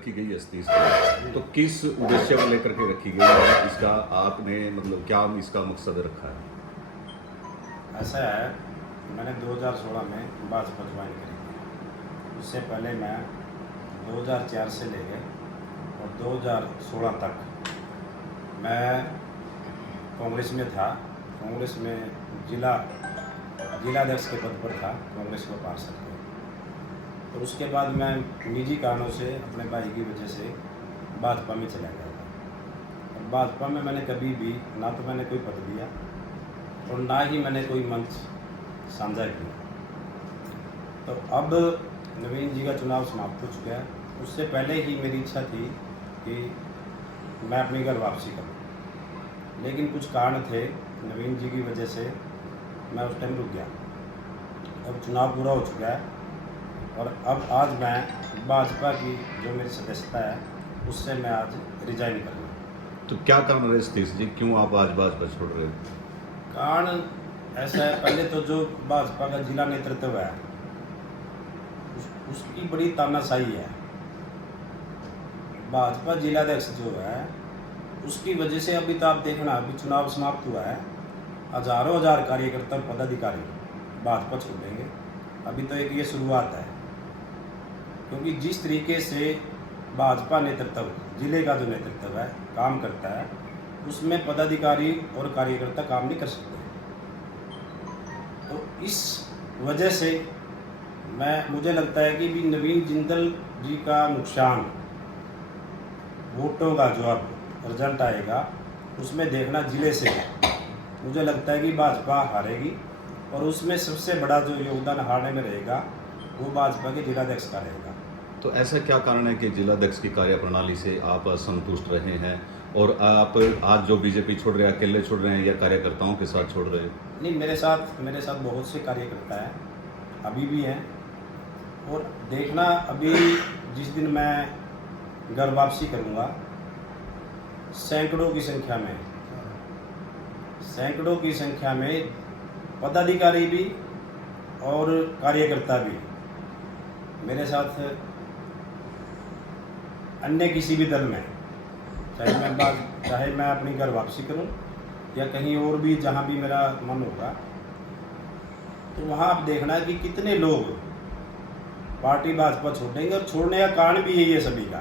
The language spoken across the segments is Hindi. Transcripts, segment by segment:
रखी गई है इस तीज को, तो किस उद्देश्य को लेकर के रखी गई है? इसका आपने मतलब क्या इसका मकसद रखा है? ऐसा है, मैंने 2016 में भाजपा ज्वाइन करी थी। उससे पहले मैं 2004 से लेकर और 2016 तक मैं कांग्रेस में था। कांग्रेस में जिलाध्यक्ष के पद पर था, कांग्रेस को पार्षद थे। तो उसके बाद मैं निजी कारणों से अपने भाई की वजह से भाजपा में चला गया था। और भाजपा में मैंने कभी भी ना तो मैंने कोई पद लिया और ना ही मैंने कोई मंच साझा किया। तो अब नवीन जी का चुनाव समाप्त हो चुका है। उससे पहले ही मेरी इच्छा थी कि मैं अपनी घर वापसी करूं, लेकिन कुछ कारण थे नवीन जी की वजह से मैं उस टाइम रुक गया। अब चुनाव पूरा हो चुका है और अब आज मैं भाजपा की जो मेरी सदस्यता है उससे मैं आज रिजाइन कर रहा हूँ। तो क्या कारण रहे सतीश जी, क्यों आप आज भाजपा छोड़ रहे हो? कारण ऐसा है, पहले तो जो भाजपा का जिला नेतृत्व है उसकी बड़ी तानाशाही है। भाजपा जिलाध्यक्ष जो है उसकी वजह से अभी तो आप देखना, अभी चुनाव समाप्त हुआ है, हजारों हजार कार्यकर्ता और पदाधिकारी भाजपा छोड़ेंगे। अभी तो एक ये शुरुआत है, क्योंकि जिस तरीके से भाजपा नेतृत्व, जिले का जो नेतृत्व है काम करता है, उसमें पदाधिकारी और कार्यकर्ता काम नहीं कर सकते। तो इस वजह से मुझे लगता है कि भी नवीन जिंदल जी का नुकसान, वोटों का जो अब रिजल्ट आएगा उसमें देखना जिले से मुझे लगता है कि भाजपा हारेगी और उसमें सबसे बड़ा जो योगदान हारने में रहेगा वो भाजपा के जिलाध्यक्ष का रहेगा। तो ऐसा क्या कारण है कि जिलाध्यक्ष की कार्यप्रणाली से आप असंतुष्ट रहे हैं और आप आज जो बीजेपी छोड़ रहे हैं, अकेले छोड़ रहे हैं या कार्यकर्ताओं के साथ छोड़ रहे हैं? नहीं, मेरे साथ बहुत से कार्यकर्ता हैं, अभी भी हैं। और देखना, अभी जिस दिन मैं घर वापसी करूँगा, सैकड़ों की संख्या में पदाधिकारी भी और कार्यकर्ता भी मेरे साथ अन्य किसी भी दल में, चाहे मैं अपनी घर वापसी करूं या कहीं और भी जहां भी मेरा मन होगा, तो वहां आप देखना कि कितने लोग पार्टी भाजपा छोड़ेंगे। और छोड़ने का कारण भी यही है सभी का।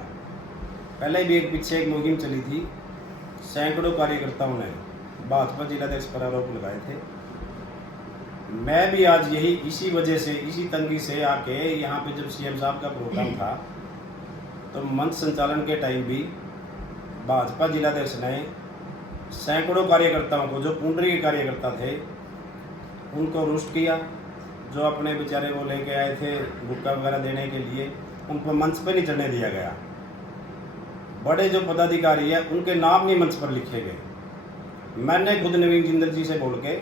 पहले भी पीछे एक मुहिम चली थी, सैकड़ों कार्यकर्ताओं ने भाजपा जिलाध्यक्ष पर आरोप लगाए थे। मैं भी आज इसी वजह से, इसी तंगी से आके यहाँ पे जब सीएम साहब का प्रोग्राम था तो मंच संचालन के टाइम भी भाजपा जिलाध्यक्ष ने सैकड़ों कार्यकर्ताओं को, जो पुंडरी के कार्यकर्ता थे, उनको रुष्ट किया। जो अपने बेचारे वो लेके आए थे गुटखा वगैरह देने के लिए, उनको मंच पर नहीं चढ़ने दिया गया। बड़े जो पदाधिकारी हैं उनके नाम नहीं मंच पर लिखे गए। मैंने खुद नवीन जिंदल जी से बोल के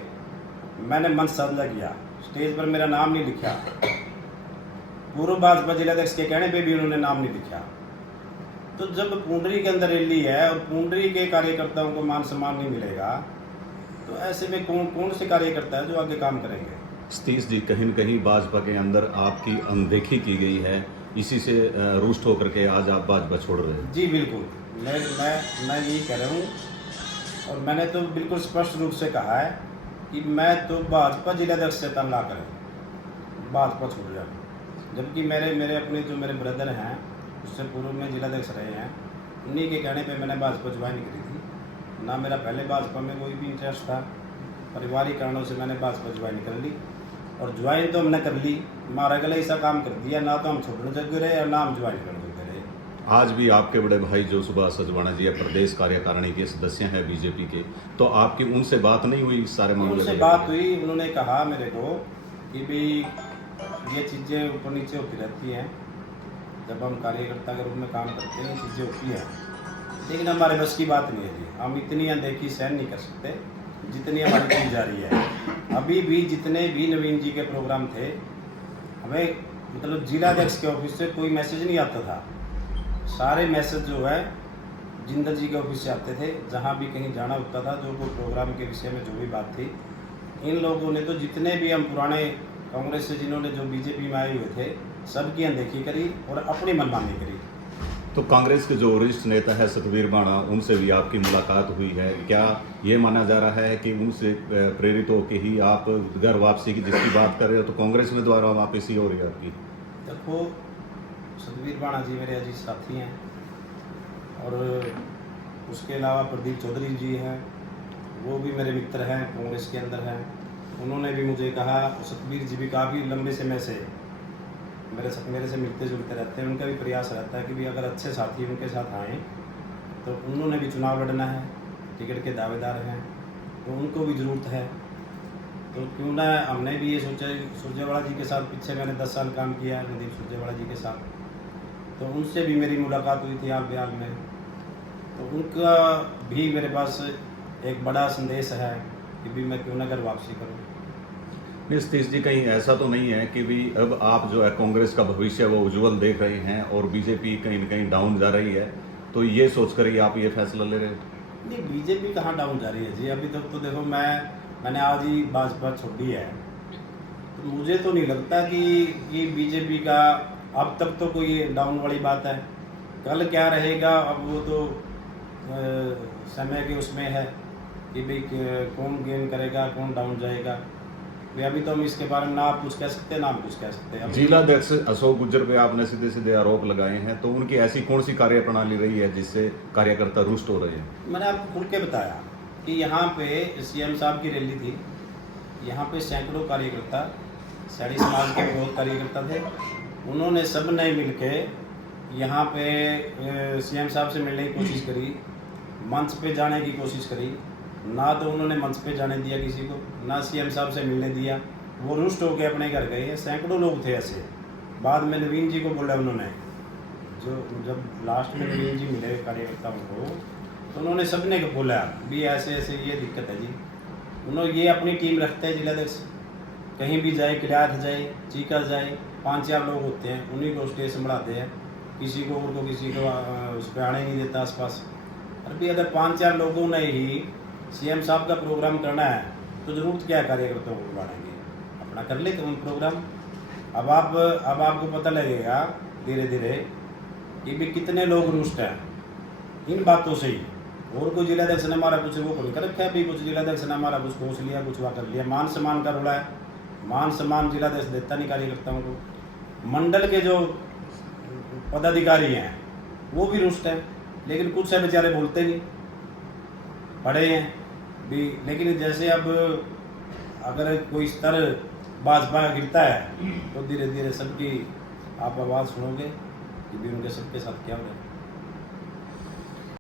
मैंने मंच साझा किया, स्टेज पर मेरा नाम नहीं लिखा। पूर्व भाजपा जिलाध्यक्ष के कहने पे भी उन्होंने नाम नहीं लिखा। तो जब पुंडरी के अंदर रैली है और पुंडरी के कार्यकर्ताओं को मान सम्मान नहीं मिलेगा, तो ऐसे में कौन से कार्यकर्ता है जो आगे काम करेंगे? सतीश जी, कहीं न कहीं भाजपा के अंदर आपकी अनदेखी की गई है, इसी से रुष्ट होकर के आज आप भाजपा छोड़ रहे हैं? जी बिल्कुल, मैं यही कह रहा हूँ। और मैंने तो बिल्कुल स्पष्ट रूप से कहा है कि मैं तो भाजपा जिलाध्यक्ष से तंग कर भाजपा छोड़ रहा हूँ। जबकि मेरे अपने जो मेरे ब्रदर हैं उससे पूर्व में जिलाध्यक्ष रहे हैं, उन्हीं के कहने पे मैंने भाजपा ज्वाइन करी थी। ना मेरा पहले भाजपा में कोई भी इंटरेस्ट था, पारिवारिक कारणों से मैंने भाजपा ज्वाइन कर ली। और ज्वाइन तो हमने कर ली, हमारा गला ऐसा काम कर दिया, ना तो हम छोड़ने जग रहे और ना हम ज्वाइन करने जग रहे। आज भी आपके बड़े भाई जो सुभाष सजवाना जी प्रदेश कार्यकारिणी के सदस्य हैं बीजेपी के, तो आपकी उनसे बात नहीं हुई सारे मामले? उनसे बात हुई, उन्होंने कहा मेरे को कि भाई ये चीज़ें ऊपर नीचे होती रहती हैं, जब हम कार्यकर्ता के रूप में काम करते हैं चीज़ें होती हैं, लेकिन हमारे बस की बात नहीं है जी। हम इतनी अनदेखी सहन नहीं कर सकते जितनी हमारी की जा रही है। अभी भी जितने भी नवीन जी के प्रोग्राम थे, हमें मतलब जिलाध्यक्ष के ऑफिस से कोई मैसेज नहीं आता था। सारे मैसेज जो है जिंदल जी के ऑफिस से आते थे। जहाँ भी कहीं जाना होता था, जो कोई प्रोग्राम के विषय में जो भी बात थी, इन लोगों ने तो जितने भी हम पुराने कांग्रेस से जिन्होंने जो बीजेपी में आए हुए थे, सबकी अनदेखी करी और अपनी मनमानी करी। तो कांग्रेस के जो वरिष्ठ नेता है सतवीर बाणा, उनसे भी आपकी मुलाकात हुई है। क्या ये माना जा रहा है कि उनसे प्रेरित होकर ही आप घर वापसी की जिसकी बात कर रहे हो, तो कांग्रेस ने द्वारा वापसी हो रही है आपकी? देखो, सतवीर बाणा जी मेरे अजीज साथी हैं, और उसके अलावा प्रदीप चौधरी जी हैं, वो भी मेरे मित्र हैं, कांग्रेस के अंदर हैं। उन्होंने भी मुझे कहा, सतवीर जी भी काफ़ी लंबे समय से मेरे से मिलते जुलते रहते हैं। उनका भी प्रयास रहता है कि भी अगर अच्छे साथी उनके साथ आएँ, तो उन्होंने भी चुनाव लड़ना है, टिकट के दावेदार हैं, तो उनको भी ज़रूरत है। तो क्यों ना, हमने भी ये सोचा। सुरजेवाला जी के साथ पीछे मैंने 10 साल काम किया, रणदीप सुरजेवाला जी के साथ, तो उनसे भी मेरी मुलाकात हुई थी हाल फिलहाल में। तो उनका भी मेरे पास एक बड़ा संदेश है कि भी मैं क्यों ना घर वापसी करूँ। नहीं सतीश जी, कहीं ऐसा तो नहीं है कि भी अब आप जो है कांग्रेस का भविष्य वो उज्जवल देख रहे हैं और बीजेपी कहीं न कहीं डाउन जा रही है, तो ये सोच कर ही आप ये फैसला ले रहे हो? नहीं, बीजेपी कहाँ डाउन जा रही है जी। अभी तक तो देखो, मैंने आज ही भाजपा छोड़ी है, तो मुझे तो नहीं लगता कि ये बीजेपी का अब तक तो कोई डाउन वाली बात है। कल क्या रहेगा, अब वो तो समय के उसमें है कि भाई कौन गेन करेगा, कौन डाउन जाएगा। अभी तो हम इसके बारे में ना आप कुछ कह सकते हैं, ना हम कुछ कह सकते हैं। जिलाध्यक्ष अशोक गुज्जर पे आपने सीधे सीधे आरोप लगाए हैं, तो उनकी ऐसी कौन सी कार्य प्रणाली रही है जिससे कार्यकर्ता रुष्ट हो रहे हैं? मैंने आपको खुल के बताया कि यहाँ पे सीएम साहब की रैली थी, यहाँ पे सैकड़ों कार्यकर्ता, शहरी समाज के बहुत कार्यकर्ता थे। उन्होंने सब ने मिल के यहाँ पे सीएम साहब से मिलने की कोशिश करी, मंच पे जाने की कोशिश करी। ना तो उन्होंने मंच पे जाने दिया किसी को, ना सीएम साहब से मिलने दिया। वो रुष्ट होकर अपने घर गए। सैकड़ों लोग थे ऐसे। बाद में नवीन जी को बोला उन्होंने, जो जब लास्ट में नवीन जी मिले कार्यकर्ताओं को, तो उन्होंने सबने को बोला भी ऐसे ऐसे ये दिक्कत है जी। उन्होंने ये अपनी टीम रखते हैं जिलाध्यक्ष, कहीं भी जाए, किरात जाए, चीका जाए, 5-4 लोग होते हैं, उन्हीं को स्टेज संभालते हैं। किसी को उस पर आने नहीं देता आसपास। अभी अगर 5-4 लोगों ने ही सीएम साहब का प्रोग्राम करना है, तो ज़रूरत क्या है कार्यकर्ताओं को बढ़ाएंगे, अपना कर लेते उन प्रोग्राम। अब आपको पता लगेगा धीरे धीरे कि भी कितने लोग रुष्ट हैं इन बातों से ही। और कोई जिलाध्यक्ष ने हमारा कुछ वो कर रखा है, भी कुछ जिलाध्यक्ष ने हमारा कुछ पहुँच लिया, कुछ वहाँ कर लिया। मान सम्मान का रोला है, मान सम्मान जिलाध्यक्ष देता नहीं कार्यकर्ताओं को। मंडल के जो पदाधिकारी हैं वो भी रुष्ट हैं, लेकिन कुछ है बेचारे बोलते नहीं, पढ़े हैं भी। लेकिन जैसे अब अगर कोई स्तर भाजपा का गिरता है, तो धीरे धीरे सबकी आप आवाज़ सुनोगे कि भी उनके सबके साथ क्या हो रहा है।